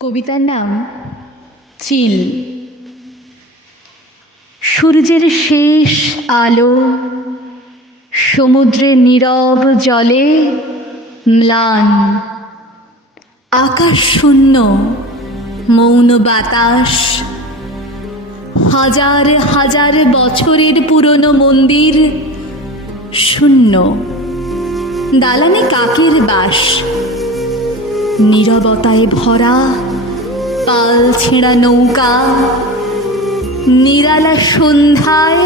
কবিতার নাম চিল। সূর্যের শেষ আলো সমুদ্রের নীরব জলে ম্লান। আকাশ শূন্য, মৌন বাতাস, হাজার হাজার বছরের পুরনো মন্দির শূন্য। দালানে কাকের বাস, নীরবতায় ভরা পাল ছেঁড়া নৌকা। নিরালা সন্ধ্যায়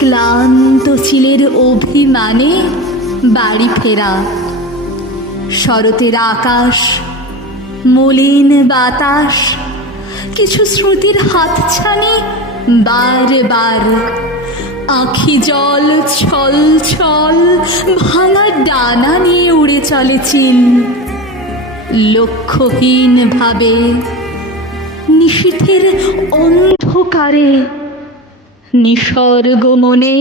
ক্লান্ত চিলের অভিমানে বাড়ি ফেরা। শরতের আকাশ, মলিন বাতাস, কিছু স্মৃতির হাতছানি বার বার। আঁখি জল ছল ছল, ভাঙা ডানা নিয়ে উড়ে চলে চিল। লক্ষ্যহীন ভাবে নিশীথের অন্ধকারে, নিসর্গ মনে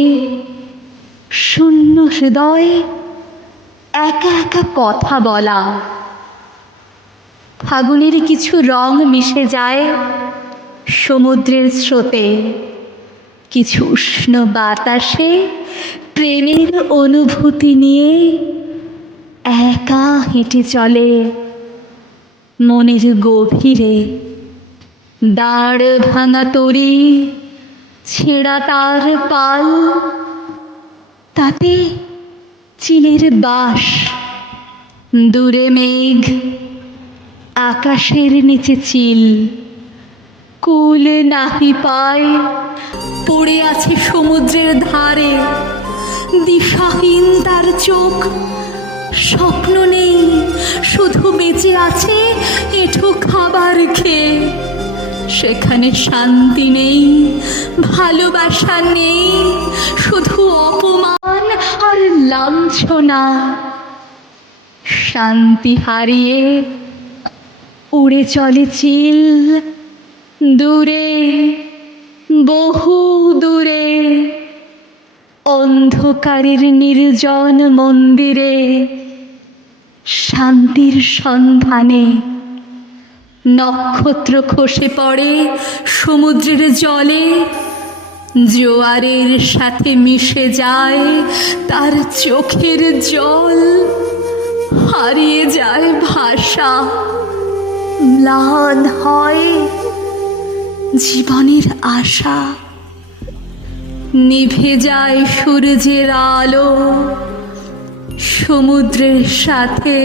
শূন্য হৃদয় একা একা কথা বলা। ফাগুনের কিছু রং মিশে যায় সমুদ্রের স্রোতে, কিছু উষ্ণ বাতাসে প্রেমের অনুভূতি নিয়ে একা হেঁটে চলে মনের গভীরে। দাঁড় ভাঙা তরি, ছেঁড়া তার পাল, তাতে চিলের বাস। দূরে মেঘ, আকাশের নিচে চিল। কুল নাহি পায়, পড়ে আছে সমুদ্রের ধারে। দিশাহীন তার চোখ, স্বপ্ন নেই, শুধু বেঁচে আছে এঁঠো খাবার খেয়ে। সেখানে শান্তি নেই, ভালোবাসা নেই, শুধু অপমান আর লাঞ্ছনা। শান্তি হারিয়ে উড়ে চলে চিল দূরে, বহু দূরে। অন্ধকারের নির্জন মন্দিরে শান্তির সন্ধানে। নক্ষত্র খসে পড়ে সমুদ্রের জলে, জোয়ারের সাথে মিশে যায় তার চোখের জল। হারিয়ে যায় ভাষা, ম্লান হয় জীবনের আশা। নিভে যায় সূর্যের আলো সমুদ্রের সাথে।